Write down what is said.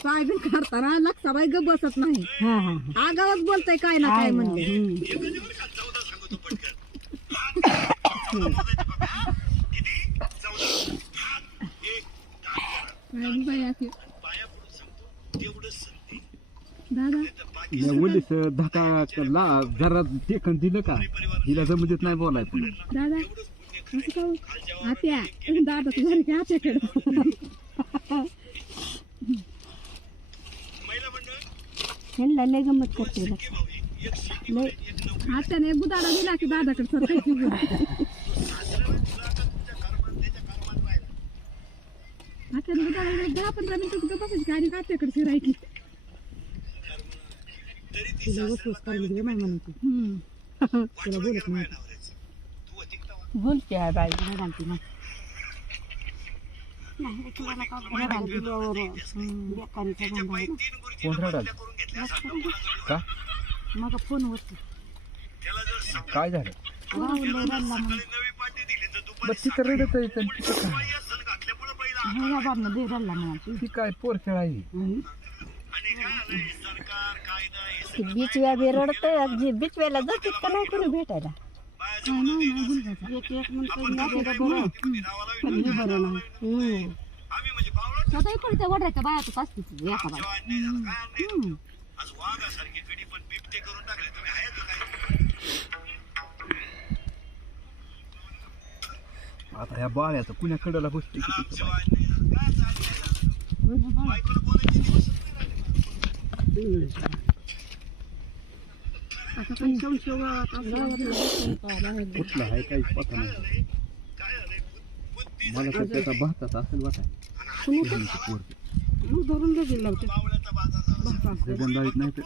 Soybean काढताना लक्षाबाई ग बसत नाही. आगावच बोलतय काय ना काय म्हणले. दादा मुलीस धक्का जरा टेकन दिलं का हिला जमू देत नाही बोलायचं. दादा असं का आत्या दादा तू घरी आत्याकडे ह्यांना लय गमत करते लय. आत्याने बुदाडा दिला की दादाकडे सरकायची आत्याने बुदाडा दिला 10-15 मिनिटं बसायची आणि आत्याकडे फिरायची. बोलते आहे बाई घालते मग मग फोन होत काय झालं तिथं रडत ती काय पोर खेळायची बीचव्या बी रडतय बीचव्याला जातात का नाही कोणी भेटायला. स्वतः इकडे वडायच्या बायातच असते ती एका बाया. आता ह्या बाळ्याचं कुणाकडला बसते कुठला आहे काही पता नाही मला तर त्याचा भातात असेल वाटा धरून गेला जगन नाही तर